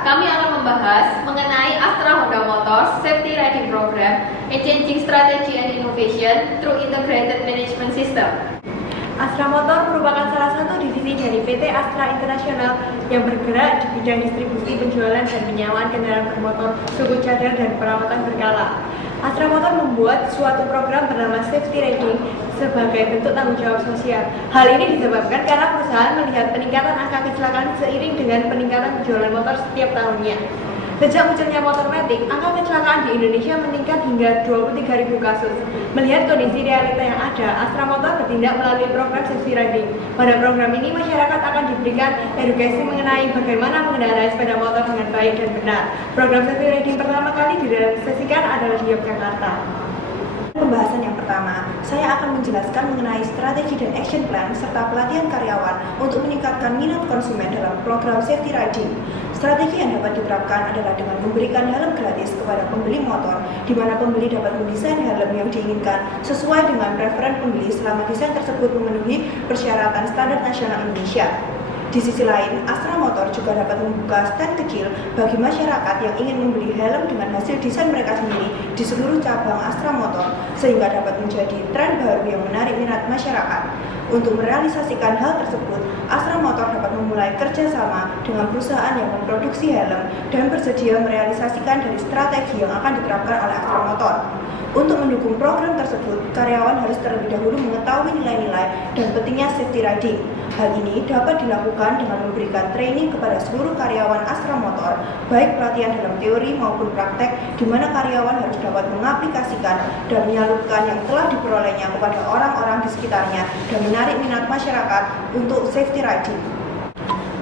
kami akan membahas mengenai Astra Honda Motors Safety Riding Program and Changing Strategy and Innovation through Integrated Management System. Astra Motor merupakan salah satu divisi dari PT Astra International yang bergerak di bidang distribusi, penjualan, dan penyewaan kendaraan bermotor, suku cadar, dan perawatan berkala. Astra Motor membuat suatu program bernama Safety Riding sebagai bentuk tanggung jawab sosial. Hal ini disebabkan karena perusahaan melihat peningkatan angka kecelakaan seiring dengan peningkatan penjualan motor setiap tahunnya. Sejak munculnya motor matic, angka kecelakaan di Indonesia meningkat hingga 23.000 kasus. Melihat kondisi realita yang ada, Astra Motor bertindak melalui program Safety Riding. Pada program ini, masyarakat akan diberikan edukasi mengenai bagaimana mengendarai sepeda motor dengan baik dan benar. Program Safety Riding pertama kali direalisasikan adalah di Yogyakarta. Pembahasan yang pertama, saya akan menjelaskan mengenai strategi dan action plan serta pelatihan karyawan untuk meningkatkan minat konsumen dalam program Safety Riding. Strategi yang dapat diterapkan adalah dengan memberikan helm gratis kepada pembeli motor, di mana pembeli dapat mendesain helm yang diinginkan sesuai dengan preferen pembeli selama desain tersebut memenuhi persyaratan standar nasional Indonesia. Di sisi lain, Astra Motor juga dapat membuka stand kecil bagi masyarakat yang ingin membeli helm dengan hasil desain mereka sendiri di seluruh cabang Astra Motor, sehingga dapat menjadi tren baru yang menarik minat masyarakat. Untuk merealisasikan hal tersebut, Astra Motor dapat memulai kerjasama dengan perusahaan yang memproduksi helm dan bersedia merealisasikan dari strategi yang akan diterapkan oleh Astra Motor. Untuk mendukung program tersebut, karyawan harus terlebih dahulu mengetahui nilai-nilai dan pentingnya safety riding. Hal ini dapat dilakukan dengan memberikan training kepada seluruh karyawan Astra Motor, baik pelatihan dalam teori maupun praktek, di mana karyawan harus dapat mengaplikasikan dan menyalurkan yang telah diperolehnya kepada orang-orang di sekitarnya dan menarik minat masyarakat untuk safety riding.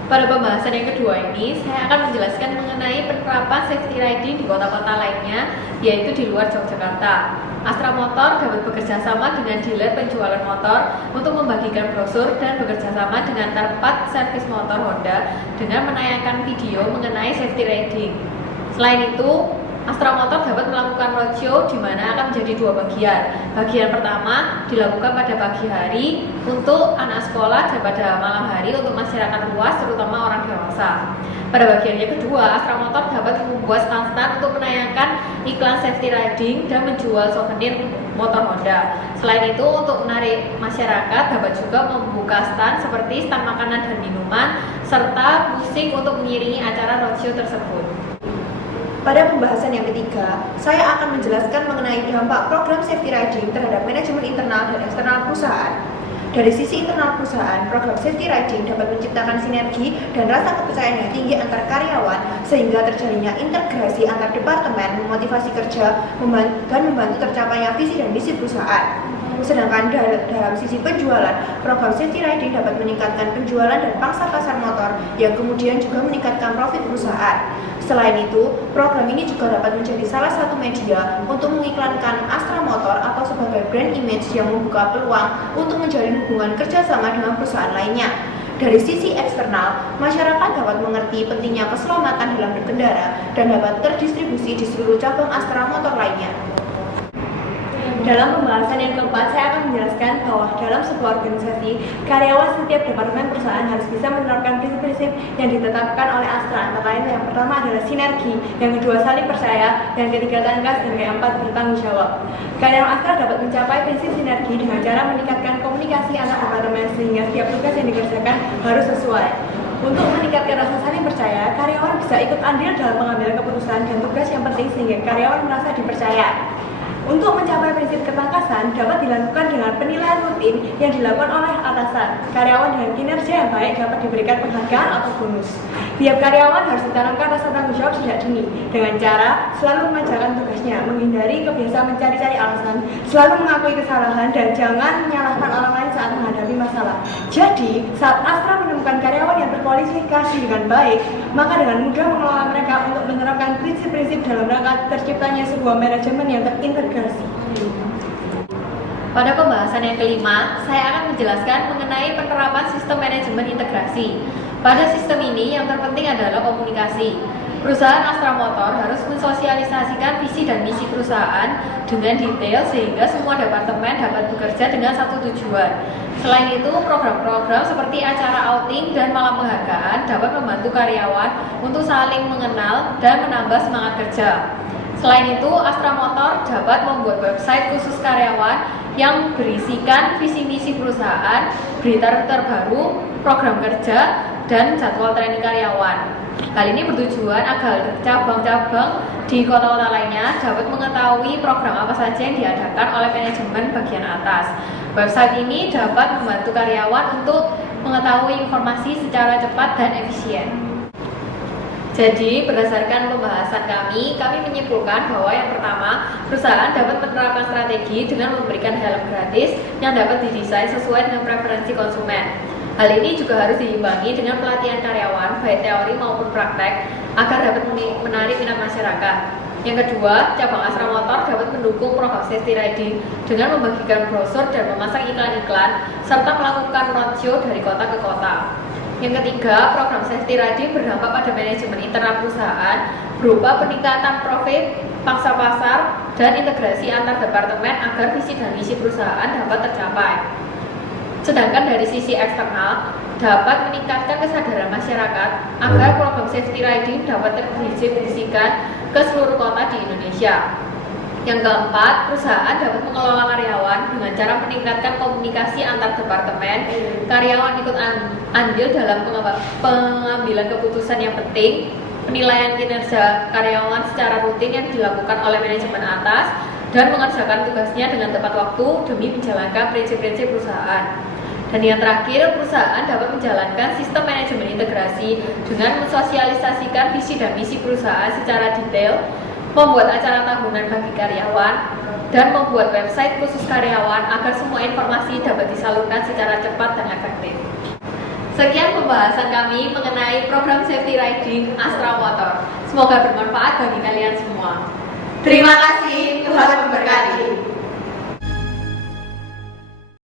Pada pembahasan yang kedua ini, saya akan menjelaskan mengenai penerapan safety riding di kota-kota lainnya, yaitu di luar Yogyakarta. Astra Motor dapat bekerja sama dengan dealer penjualan motor untuk membagikan brosur dan bekerja sama dengan tempat servis motor Honda dengan menayangkan video mengenai safety riding. Selain itu, Astra Motor dapat melakukan roadshow di mana akan menjadi dua bagian. Bagian pertama dilakukan pada pagi hari untuk anak sekolah dan pada malam hari untuk masyarakat luas, terutama orang dewasa. Pada bagian yang kedua, Astra Motor dapat membuat stand-stand untuk menayangkan iklan safety riding dan menjual souvenir motor Honda. Selain itu, untuk menarik masyarakat dapat juga membuka stand seperti stand makanan dan minuman serta musik untuk mengiringi acara roadshow tersebut. Pada pembahasan yang ketiga, saya akan menjelaskan mengenai dampak program safety riding terhadap manajemen internal dan eksternal perusahaan. Dari sisi internal perusahaan, program safety riding dapat menciptakan sinergi dan rasa kepercayaan yang tinggi antar karyawan sehingga terjalinnya integrasi antar departemen, memotivasi kerja, dan membantu tercapainya visi dan misi perusahaan. Sedangkan dalam sisi penjualan, program safety riding dapat meningkatkan penjualan dan pangsa pasar motor yang kemudian juga meningkatkan profit perusahaan. Selain itu, program ini juga dapat menjadi salah satu media untuk mengiklankan Astra Motor atau sebagai brand image yang membuka peluang untuk menjalin hubungan kerjasama dengan perusahaan lainnya. Dari sisi eksternal, masyarakat dapat mengerti pentingnya keselamatan dalam berkendara dan dapat terdistribusi di seluruh cabang Astra Motor lainnya. Dalam pembahasan yang keempat, saya akan menjelaskan bahwa dalam sebuah organisasi, karyawan setiap departemen perusahaan harus bisa menerapkan prinsip-prinsip yang ditetapkan oleh Astra. Antara lain, yang pertama adalah sinergi, yang kedua saling percaya, yang ketiga tegas, dan yang keempat bertanggung jawab. Karyawan Astra dapat mencapai prinsip sinergi dengan cara meningkatkan komunikasi antar departemen sehingga setiap tugas yang dikerjakan harus sesuai. Untuk meningkatkan rasa saling percaya, karyawan bisa ikut andil dalam pengambilan keputusan dan tugas yang penting sehingga karyawan merasa dipercaya. Untuk mencapai prinsip ketangkasan dapat dilakukan dengan penilaian rutin yang dilakukan oleh atasan. Karyawan dengan kinerja yang baik dapat diberikan penghargaan atau bonus. Tiap karyawan harus ditanamkan rasa tanggung jawab sejak dini dengan cara selalu mengajarkan tugasnya, menghindari kebiasaan mencari-cari alasan, selalu mengakui kesalahan, dan jangan menyalahkan orang lain saat menghadapi masalah. Jadi, saat Astra menemukan karyawan yang berkualifikasi dengan baik, maka dengan mudah mengelola mereka untuk menerapkan prinsip-prinsip dalam rangka terciptanya sebuah manajemen yang terintegrasi. Pada pembahasan yang kelima, saya akan menjelaskan mengenai penerapan sistem manajemen integrasi. Pada sistem ini yang terpenting adalah komunikasi. Perusahaan Astra Motor harus mensosialisasikan visi dan misi perusahaan dengan detail sehingga semua departemen dapat bekerja dengan satu tujuan. Selain itu, program-program seperti acara outing dan malam penghargaan dapat membantu karyawan untuk saling mengenal dan menambah semangat kerja. Selain itu, Astra Motor dapat membuat website khusus karyawan yang berisikan visi misi perusahaan, berita terbaru, program kerja, dan jadwal training karyawan. Hal ini bertujuan agar cabang-cabang di kota-kota lainnya dapat mengetahui program apa saja yang diadakan oleh manajemen bagian atas. Website ini dapat membantu karyawan untuk mengetahui informasi secara cepat dan efisien. Jadi, berdasarkan pembahasan kami menyimpulkan bahwa yang pertama, perusahaan dapat menerapkan strategi dengan memberikan helm gratis yang dapat didesain sesuai dengan preferensi konsumen. Hal ini juga harus diimbangi dengan pelatihan karyawan, baik teori maupun praktek, agar dapat menarik minat masyarakat. Yang kedua, cabang Astra Motor dapat mendukung program safety riding dengan membagikan brosur dan memasang iklan-iklan, serta melakukan roadshow dari kota ke kota. Yang ketiga, program safety riding berdampak pada manajemen internal perusahaan berupa peningkatan profit, pangsa pasar, dan integrasi antar departemen agar visi dan misi perusahaan dapat tercapai. Sedangkan dari sisi eksternal, dapat meningkatkan kesadaran masyarakat agar program safety riding dapat terdistribusikan ke seluruh kota di Indonesia. Yang keempat, perusahaan dapat mengelola karyawan dengan cara meningkatkan komunikasi antar departemen. Karyawan ikut andil dalam pengambilan keputusan yang penting, penilaian kinerja karyawan secara rutin yang dilakukan oleh manajemen atas, dan mengerjakan tugasnya dengan tepat waktu demi menjalankan prinsip-prinsip perusahaan. Dan yang terakhir, perusahaan dapat menjalankan sistem manajemen integrasi dengan mensosialisasikan visi dan misi perusahaan secara detail, membuat acara tahunan bagi karyawan, dan membuat website khusus karyawan agar semua informasi dapat disalurkan secara cepat dan efektif. Sekian pembahasan kami mengenai program safety riding Astra Motor. Semoga bermanfaat bagi kalian semua. Terima kasih, Tuhan memberkati.